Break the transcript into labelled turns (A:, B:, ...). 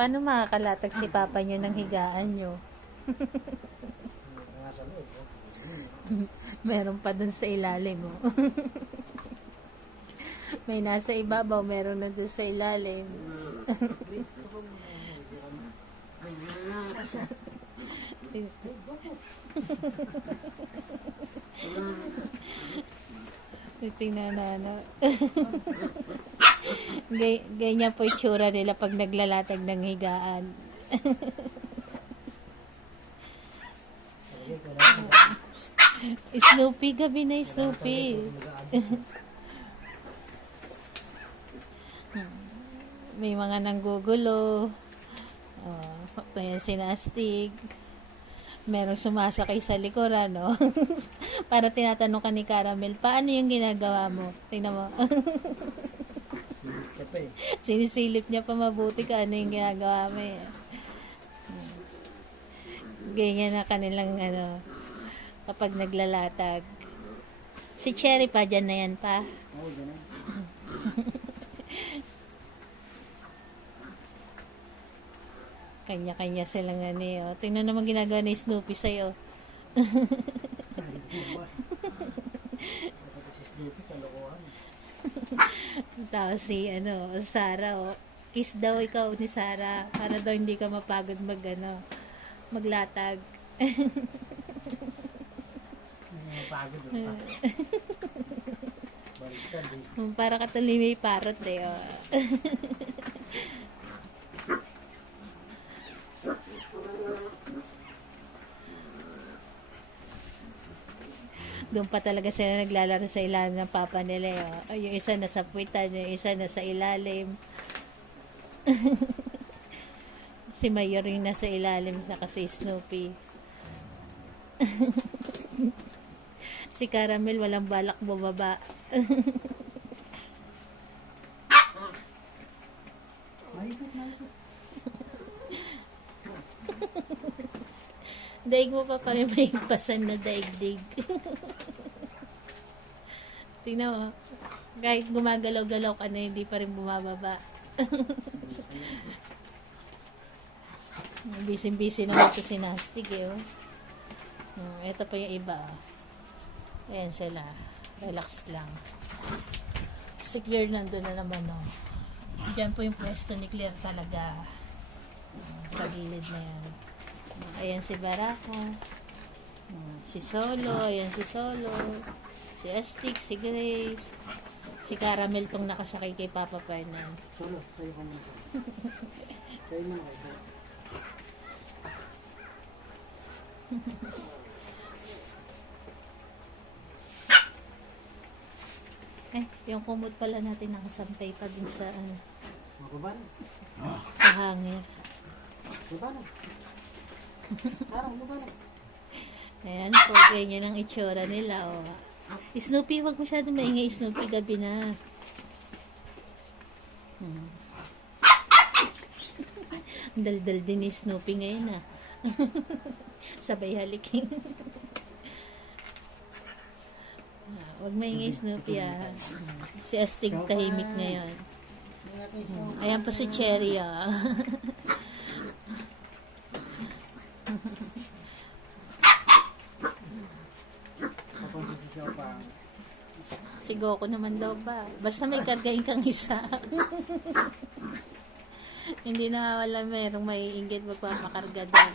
A: Paano makakalatag si Papa nyo ng higaan nyo?
B: Oh.
A: Meron pa dun sa ilalim mo. May nasa ibabaw, meron na dun sa ilalim. Tingnan na ano. Ganyan po itsura nila pag naglalatag ng higaan. Snoopy, gabi na Snoopy. May mga nanggugulo. Oh, ayan sinastig. Meron sumasakay sa likuran, no? Para tinatanong ka ni Caramel, paano yung ginagawa mo? Tingnan mo.
B: Pa eh.
A: Sinisilip niya pa mabuti ka ano yung ginagawa mo eh. Ganyan na kanilang ano, kapag naglalatag. Si Cherry pa, dyan na yan pa.
B: Oo, ganun.
A: Kanya-kanya silang ano eh. Oh. Tingnan naman ginagawa ni Snoopy sa'yo.
B: Kapag si Snoopy, kalokohan.
A: Tapos si ano, Sarah, oh. Kiss daw ikaw ni Sarah para daw hindi ka mapagod mag ano, maglatag.
B: Napagod pa. Baliktad
A: para ka tuloy may parot eh. Oh. Doon pa talaga sila naglalaro sa ilalim ng papa nila. eh, Oh. Yung isa nasa puwitan, yung isa nasa ilalim. si Mayor yung nasa ilalim sa kasi Snoopy. si Caramel walang balak bumaba. Daig mo pa rin may pasan na daigdig. Tingnan mo. Kahit gumagalaw-galaw ka na, hindi pa rin bumababa. Busy-busy naman ito si Nastig eh. Oh. Hmm, ito pa yung iba. oh. Ayan sila. Relax lang. Si Claire nandun na naman oh. Diyan po yung pwesto ni Claire talaga. Hmm, Sa gilid na yan. Ayan si Baraka. Hmm, Si Solo. Ayan si Solo. Si Astig. Si Grace. Si Caramel tong nakasakay kay Papa Fernan.
B: Solo, sa'yo ka muna. Sa'yo muna kayo.
A: Eh, yung kumot pala natin nakasampay pa din sa, ano,
B: Mababa
A: sa hangin.
B: Baba na. Parang baba na.
A: Ayan po, ganyan ang itsura nila. Oh. Snoopy, wag masyado maingay. Snoopy, gabi na. Hmm. Daldal din ni Snoopy ngayon ah. Sabay haliking. Ah, Wag maingay Snoopy ah. Si Astig tahimik ngayon. Hmm. Ayan pa si Cherry ah.
B: Kapag sisigaw pa.
A: Si Goku naman daw ba? Basta may kargahin kang isa. Hindi na wala merong may inggit magpapakarga doon.